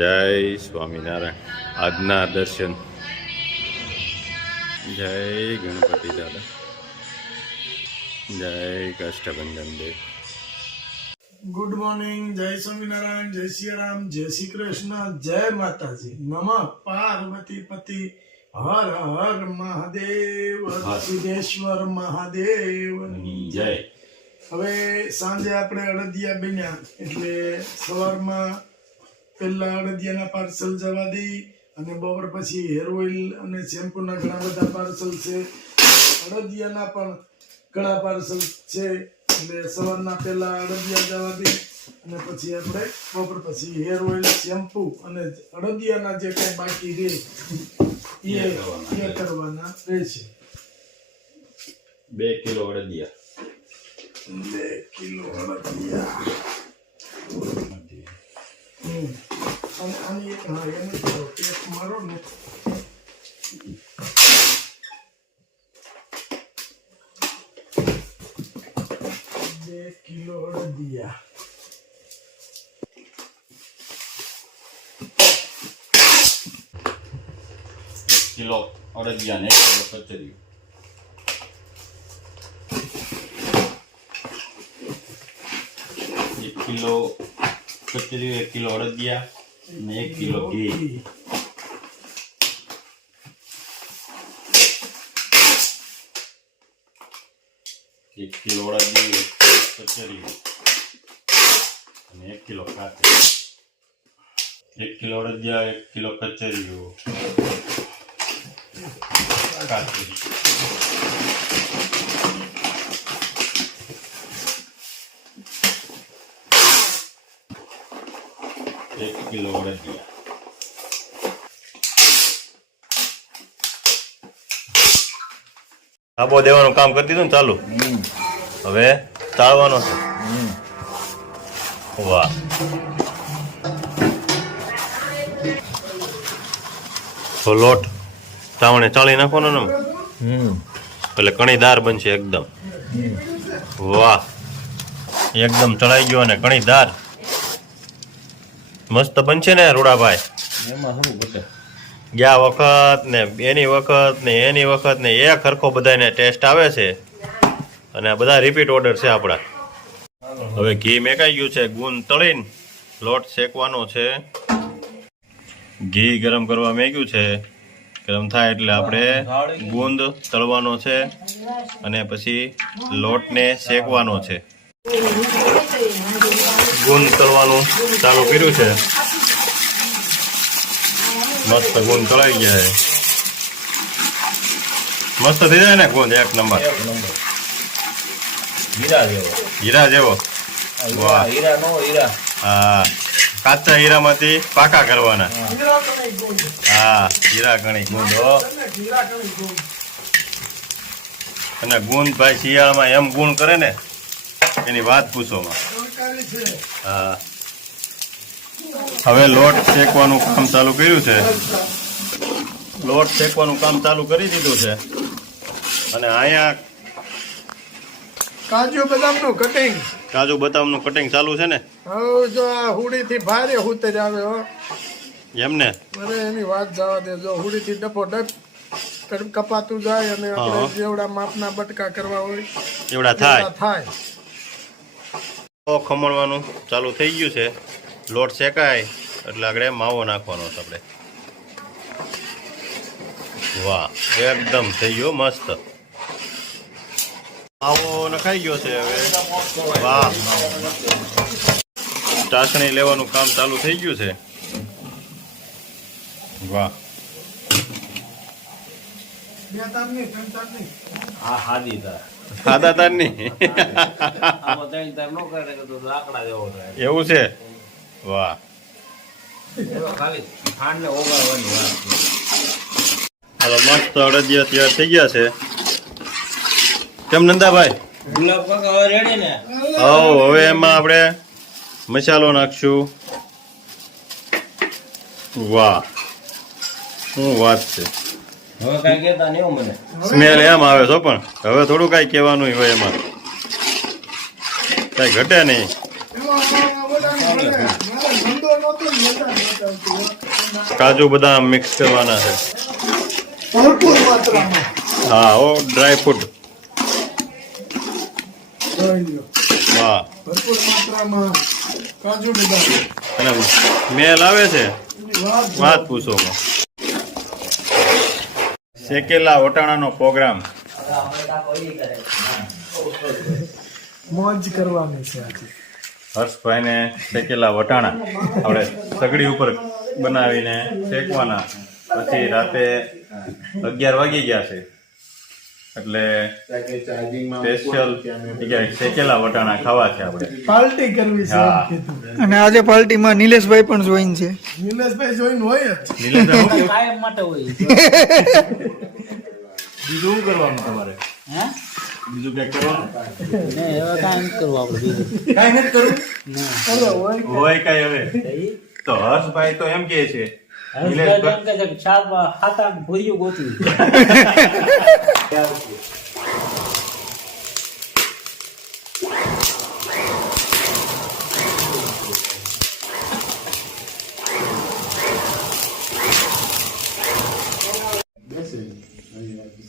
જય સ્વામિનારાયણ. આજના દર્શન. જય ગણપતિ દાદા. જય કાષ્ટભંજન દેવ. Good morning. જય સ્વામિનારાયણ, જય શ્રી રામ, જય શ્રી કૃષ્ણ, જય માતાજી. નમઃ પાર્વતી પતિ. હર હર મહાદેવ. સિદ્ધેશ્વર મહાદેવની જય. હવે સાંજે આપણે અડદિયા બન્યા એટલે સવારમાં પહેલા અડદિયાના પાર્સલ જવા દઈ અને બપોર પછી હેર ઓઇલ અને શેમ્પૂના ઘણા બધા પાર્સલ છે. અડદિયાના પણ ઘણા પાર્સલ છે એટલે સવારના પહેલા અડદિયા જવા દઈ અને પછી આપણે બપોર પછી હેર ઓઇલ, શેમ્પૂ અને અડદિયાના જે કઈ બાકી રહે એ કરવાના રહેશે. 2 કિલો અડદિયા. 2 કિલો અડદિયા. અને આની એક એને ટેપ મારો ને. 2 કિલો અડદિયા. કિલો અડદિયા ને 1 કિલો કચરિયું. 1 કિલો કચરિયું, 1 કિલો અડદિયા અને 1 કિલો ઘી. 1 કિલો અડદિયું, 1 કિલો કચરિયું અને 1 કિલો કાતરી. 1 કિલો અડદિયા, 1 કિલો કચરિયું, કાતરી. એક કિલો અડદિયા. આબો દેવાનું કામ કરી દીધું ને ચાલુ. હવે ચાળવાનો છે. વાહ. તો લોટ ચાવણે ચાળી નાખવાનો ને એટલે કણીદાર બનશે એકદમ. વાહ, એકદમ ચડાઈ ગયો અને કણીદાર મસ્ત બનશે ને રૂડાભાઈ. ગયા વખત ને એની વખત ને એની વખત ને એક સરખો બધાને ટેસ્ટ આવે છે અને બધા રિપીટ ઓર્ડર છે આપણા. હવે ઘી મેકાઈ ગયું છે. ગુંદ તળીને લોટ શેકવાનો છે. ઘી ગરમ કરવા મેક્યું છે. ગરમ થાય એટલે આપણે ગુંદ તળવાનો છે અને પછી લોટને શેકવાનો છે. ગુંદ તળવાનું ચાલુ કર્યું છે. મસ્ત ગુંદ તળાઈ ગયા છે. મસ્ત થઈ જાય ને ગુંદ, એક નંબર. હીરા જેવો. વાહ. હા, કાચા હીરામાંથી પાકા કરવાના. હા, હીરા ગણી ગુંદ. અને ગુંદ ભાઈ શિયાળામાં એમ ગુણ કરે ને એની વાત પૂછોમાં. હા, હવે લોટ શેકવાનું કામ ચાલુ કર્યું છે. લોટ શેકવાનું કામ ચાલુ કરી દીધું છે અને અહીંયા કાજુ બદામનું કટિંગ. કાજુ બદામનું કટિંગ ચાલુ છે ને. હવે જો આ હુડીથી ભારે ઉતર આવે હો એમને. અરે એની વાત જવા દે. જો હુડીથી ડપો ડપ કપાતું જાય અને આપણે જેવડા માપના બટકા કરવા હોય એવડા થાય. ખમણવાનું ચાલુ થઈ ગયું છે. લોટ શેકાય એટલે આગળ માવો નાખવાનો છે આપણે. વાહ, એકદમ થઈ ગયો મસ્ત. માવો નખાઈ ગયો છે. હવે વાહ, ચાસણી લેવાનું કામ ચાલુ થઈ ગયું છે. વાહ. સાદા તાર ની એવું છે. વાહ. હાલો, મસ્ત અડદિયા તૈયાર થઈ ગયા છે. કેમ નંદાભાઈ? હવે એમાં આપણે મસાલો નાખશું. વાહ, શું વાત છે. સ્મેલ એમ આવે છો પણ હવે થોડું કઈ કહેવાનું હોય એમાં. કઈ ઘટે નહીં. કાજુ બદામ મિક્સ કરવાના છે. ભરપૂર માત્રામાં હા ઓ ડ્રાય ફ્રૂટ. જોઈ લો. વાહ. ભરપૂર માત્રામાં કાજુ બદામ. અને સ્મેલ આવે છે વાત વાત પૂછોમાં. શેકેલા વટાણાનો પ્રોગ્રામ. મોજ કરવાની છે આજે. હર્ષભાઈને શેકેલા વટાણા આપણે સગડી ઉપર બનાવીને શેકવાના. પછી રાતે 11 વાગી ગયા છે એટલે સ્પેશિયલ શેકેલા વટાણા ખાવા છે આપણે. પાર્ટી કરવી છે હા. એમ કીધું. અને આજે પાર્ટીમાં નિલેશભાઈ પણ જોઈન છે. નિલેશભાઈ જોઈને હોય જ. નીલેશભાઈ, કાયમ માટે હોય. બીજું શું કરવાનું તમારે? હે? બીજું કંઈક કરવાનું? ને હવે કાંઈ નથી કરવું આપણે બીજું. કાંઈ નથી કરવું. અરે હોય કે. હોય કાંઈ હવે તો હર્ષભાઈ તો એમ કહે છે હર્ષભાઈ એમ કહે છે કે શાકમાં હાથ ભૂર્યું ગોતવી.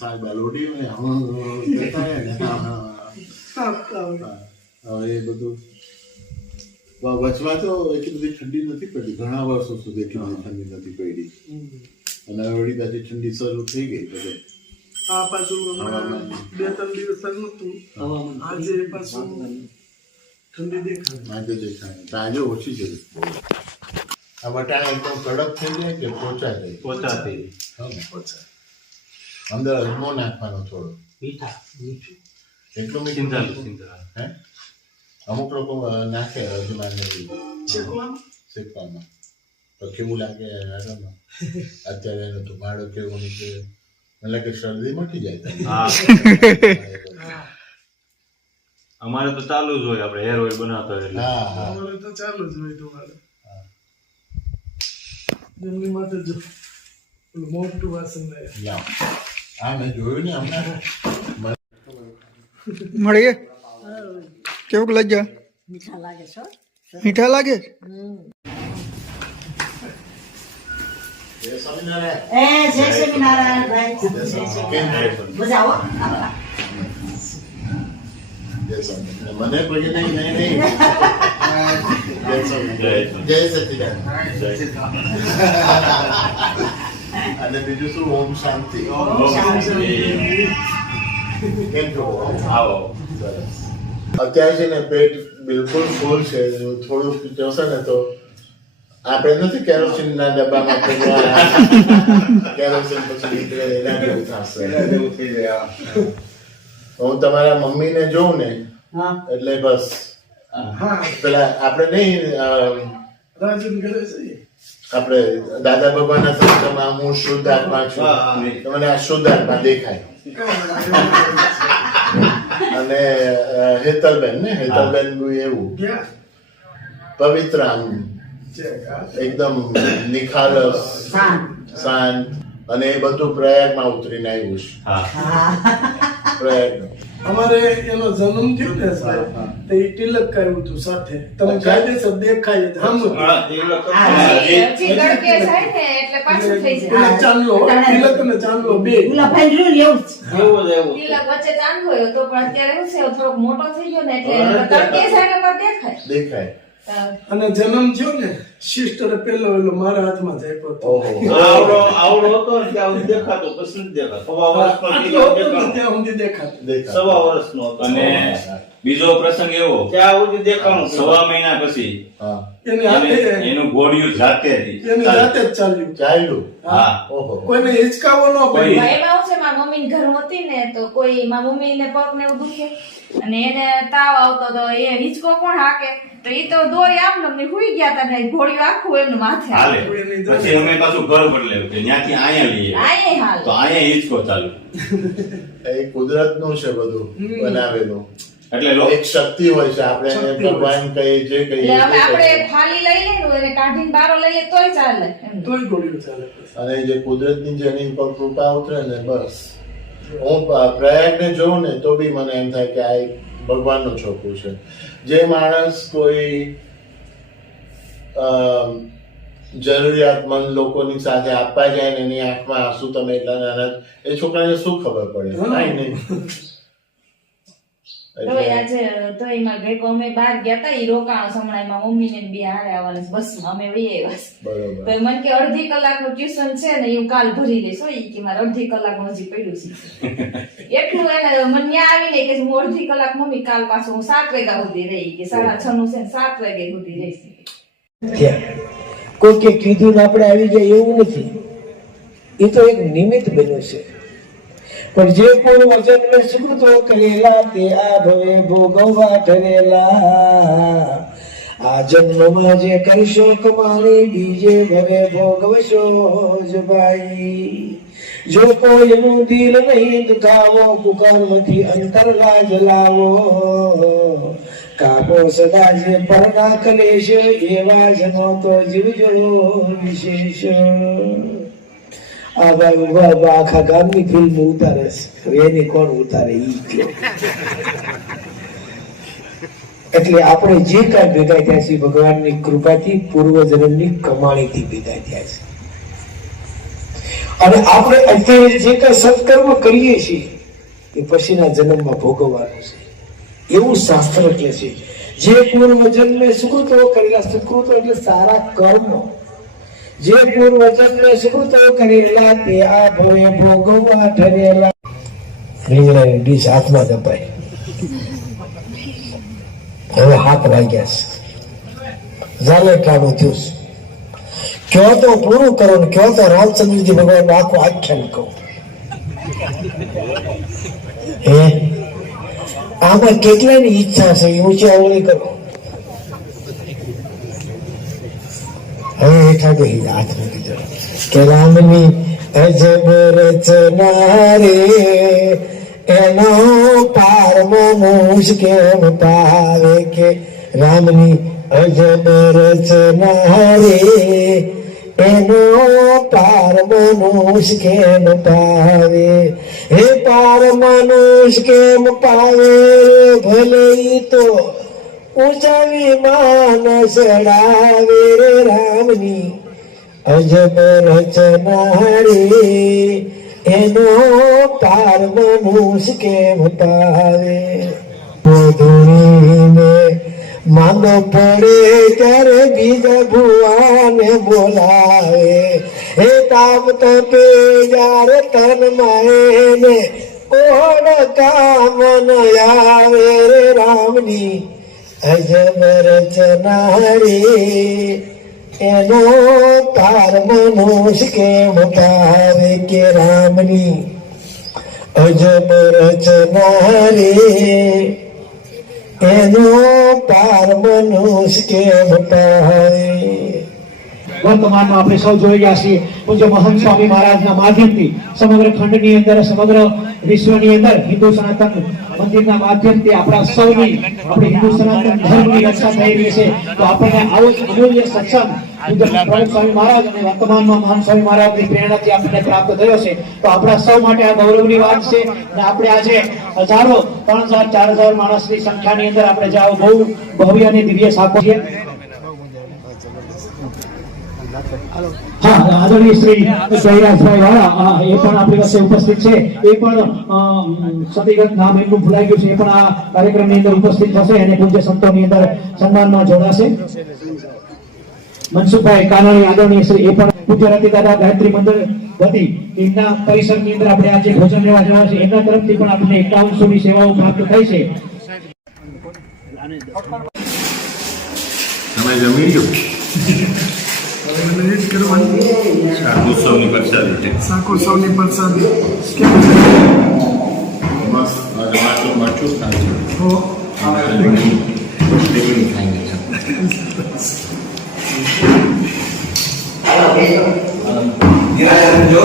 સાહેબ લોડી ને કહેતા હે ને આપતા હોય. હવે એ બધું વચમાં તો એટલી બધી ઠંડી નથી પડી, ઘણા વર્ષો સુધી એટલી બધી ઠંડી નથી પડી અને હવે વળી પાછી ઠંડી શરૂ થઈ ગઈ બધે. આ પાછું હમણાં 2-3 દિવસ નહોતું. આજે પાછું ઠંડી દેખાય. આજે દેખાય તો આજે ઓછી છે. આ વટાણા એકદમ કડક થઈ જાય કે પોચા થઈ પોચા થઈ ઓછા. અંદર અજમો નાખવાનો થોડો, મીઠા. એટલું સિંધાલું મીઠું સિંધાલું. હે અમુક લોકો નાખે અજમા નથી શેકવાનું? શીખવામાં તો કેવું લાગે I don't know. અત્યારે એનો ધુમાડો કેવો નીકળે, મને લાગે શરદી મટી જાય તમને. હા હા. અમારે તો ચાલુ જ હોય, આપણે હેર ઓઇલ બનાવતા હોય એટલે. હા હા અમારે તો ચાલુ જ હોય તમારે. દિલ્હી માટે જો પેલું મોટું વાસણ લાવ્યા. લાવ. હા મેં જોયું ને હમણાં મળીએ કેવું લાગ્યા? મીઠા લાગે છો. મીઠા લાગે? જય સ્વામિનારાયણ. જય સ્વામિનારાયણ ભાઈ. કેમ છો? બજાવો. જય સ્વામિનારાયણ. મને પછી નહીં નહીં નહીં જય સ્વામિનારાયણ. જય સચિદાનંદ. અને બીજું શું ઓમ શાંતિ. કેમ છો? આવો. સરસ. અત્યારે છે ને પેટ બિલકુલ ફૂલ છે, થોડુંક જોશે ને તો આપણે નથી કેરોસીન ના ડબ્બામાં કેરોસીન પછી નીકળે એના જેવું થશે. હું તમારા મમ્મીને જોઉં ને હા. એટલે બસ હા, પેલા આપણે નહીં રાજન ઘરે છે. આપણે દાદા બાબાના સંસ્થામાં હું શુદ્ધ આત્મા છું તો મને આ શુદ્ધ આત્મા દેખાય. અને હેતલબેન ને હેતલબેન બી એવું ગયા? પવિત્ર આમ ચેક. આ એકદમ નિખાલસ શાંત અને એ બધું પ્રયાગમાં ઉતરીને આવ્યું છે. હા પ્રયાગ અમારે એનો જન્મ થયો ને સાહેબ, તો એ તિલક કાઢ્યું હતું સાથે. તમે કાયદેસર દેખાય જ. હમ. હજી ગળકે જાય ને એટલે પાછું થઈ જાય. પેલા ચાંદલો, તિલક અને ચાંદલો બે. પેલા ભાઈ ને એવું જ. એવું જ એવું. તિલક વચ્ચે ચાંદલો હોય તો પણ અત્યારે શું છે થોડોક મોટો થઈ ગયો ને એટલે તડકે જાય ને પણ દેખાય. દેખાય. અને જન્મ થયો ને સિસ્ટરે પેલો એલો મારા હાથમાં જ આપ્યો હતો. ઓહો. આવડો હતો ને ત્યાં સુધી દેખાતો, પછી નથી દેખાતો. સવા વર્ષનો આટલો હતો ને ત્યાં સુધી દેખાતું. દેખાય. સવા વર્ષનો હતો. અને બીજો પ્રસંગ એવો, ત્યાં સુધી દેખાણું. 6 મહિના પછી એની હાથે એનું ગોળિયું જાતે એની જાતે જ ચાલ્યું. ચાલ્યું. હા ઓહો. કોઈને હિચકાવો ન પડ્યો. એમાં એવું છે મારા મમ્મી ઘર હતી ને તો કોઈ મારા મમ્મી ને પગ ને એવું દુખે અને એને તાવ આવતો તો એ હિંચકો કોણ હાકે તો એ તો દોરી આમ ને હુઈ ગયા હતા ને ઘોડિયું આખું એમનું માથે હાલે. પછી અમે પાછું ઘર બદલાયું કે ત્યાંથી અહીંયા લઈએ આયે હાલ તો અહીંયા હિંચકો ચાલુ. એ કુદરતનું છે બધું બનાવેલું. એટલે એક શક્તિ હોય છે, આપણે એને ભગવાન કહીએ જે કહીએ એટલે હવે તે આપણે કહીએ. થાળી લઈ લઈએ ને એને કાઢીને બારો લઈએ તોય ચાલે એમ. તોય ગોળીઓ ચાલે પછી. અને જે કુદરતની જેની પર કૃપા ઉતરે ને બસ. હું પ્રયાગને જોઉં ને તો બી મને એમ થાય કે આ એક ભગવાનનું છોકરું છે. જે માણસ કોઈ જરૂરિયાતમંદ લોકોની સાથે આપવા જાય ને એની આંખમાં આંસુ તમે એટલા નાના એ છોકરાને શું ખબર પડે કાંઈ નહીં. તો આજે તો એમાં ગઈ અમે બહાર ગયા તા ઈ રોકાણો સમણાઈમાં મમ્મી ને બે હારે આવવાના છે બસમાં અમે વહી આવ્યા છે. બરોબર. તો મને કે અડધી કલાકનું ટ્યુશન છે ને હું કાલ ભરી લઈશ હોય કે મારે અડધી કલાકનું હજી પડ્યું છે એટલું એને મને ત્યાં આવીને કે હું અડધી કલાક મમ્મી કાલ પાછું હું 7 વાગ્યા સુધી રહી કે 6:30 નું છે ને 7 વાગ્યા સુધી રહીશ. કોઈ કે કીધું ને આપણે આવી જાય એવું નથી, એ તો એક નિમિત્ત બન્યું છે. પણ જે કોઈ વચન મેં સુકૃતો કરેલા તે આ ભવે ભોગવવા ઠરેલા. આ જન્મમાં જે કરશો કમાણી બીજે ભવે ભોગવશો જ ભાઈ. જો કોઈનું દિલ નહીં દુખાવો કુકર્મથી અંતર લાજ લાવો. કાપો સદા જે પરના કલેશ એવા જનો તો જીવજો વિશેષ. આ ભાઈ આખા ગામની ફિલ્મ ઉતારે છે, એની કોણ ઉતારે ઈ કયો. એટલે આપણે જે કાંઈ ભેગા થયા છીએ ભગવાનની કૃપાથી પૂર્વજન્મની કમાણીથી ભેગા થયા છે. અને આપણે અત્યારે જે કાંઈ સત્કર્મ કરીએ છીએ એ પછીના જન્મમાં ભોગવવાનું છે એવું શાસ્ત્ર કહે છે. જે પૂર્વ જન્મે સુકૃતો કરેલા, સુકૃતો એટલે સારા કર્મો, જે પૂર્વ જન્મે સુકૃતો કરેલા તે આ ભવે ભોગવવા ઠરેલા. રીંગણાની ડીશ હાથમાં દબાઈ, હવે 7 વાગ્યા છે, જાલે કાઢું થયું. કયો તો પૂરું કરો ને કયો તો રામચંદ્રજી ભગવાન આખું આખ્યાન કહું. આમાં કેટલાની ઈચ્છા છે એ ઊંચી આંગળી કરો. હવે એકાદ હાથ મૂકી દો કે રામની અજબ રચના રે એનો પાર મનુષ્ય કેમ પાવે. કે રામની અજબ રચના રે એનો પાર મનુષ્ય કેમ પાવે. હે પાર મનુષ્ય કેમ પાવે ભલે ઈ તો ઊંચા વિમાન ચડાવે રે. રામની અજબ રચના રે એનો પાર મનુષ્ય કેમ પાવે. ધૂણીને માંદો પડે ત્યારે બીજા ભુવાને બોલાવે. હે તાપ તપે જ્યારે તન માયને ઓડ કામ ન આવે રે. રામની અજબ રચના રે એનો પાર મનુષ્ય કેમ પાવે. કે રામની અજબ રચના રે એનો પાર મનુષ્ય કેમ પાવે. વર્તમાનમાં આપણે સૌ જોઈ ગયા છીએ પૂજ્ય મહંત સ્વામી મહારાજના માધ્યમથી સમગ્ર ખંડની અંદર, સમગ્ર વિશ્વની અંદર હિન્દુ સનાતન મંદિરના માધ્યમથી આપણા સૌની, આપણે હિન્દુ સનાતન ધર્મની રક્ષા થઈ રહી છે. તો આપણને આવો જ અમૂલ્ય સત્સંગ પૂજ્ય પ્રમુખ સ્વામી મહારાજ અને વર્તમાનમાં મહાન સ્વામી મહારાજની પ્રેરણાથી આપણને પ્રાપ્ત થયો છે. તો આપણા સૌ માટે આ ગૌરવની વાત છે. અને આપણે આજે હજારો, 3000 4000 માણસની સંખ્યાની અંદર આપણે જાઓ બહુ ભવ્ય અને દિવ્ય સાકો છે. હા, આદરણીય શ્રી સૈરાજભાઈ વાળા એ પણ આપણી પાસે ઉપસ્થિત છે. એ પણ સતીગત નામ એમનું ભૂલાઈ ગયું છે, એ પણ આ કાર્યક્રમની અંદર ઉપસ્થિત થશે અને પૂજ્ય સંતોની અંદર સન્માનમાં જોડાશે. મનસુખભાઈ કાનાણી આદરણીય શ્રી એ પણ પૂજ્ય રતિ દાદા ગાયત્રી મંદિર વતી એમના પરિસરની અંદર આપણે આજે ભોજન લેવા જવાનું છે. એમના તરફથી પણ આપણને 5100 ની સેવાઓ પ્રાપ્ત થઈ છે. તમે જમી લો. શાકોત્સવની પ્રસાદી. શાકોત્સવની પ્રસાદી બસ માથું માથું થાય છે. જો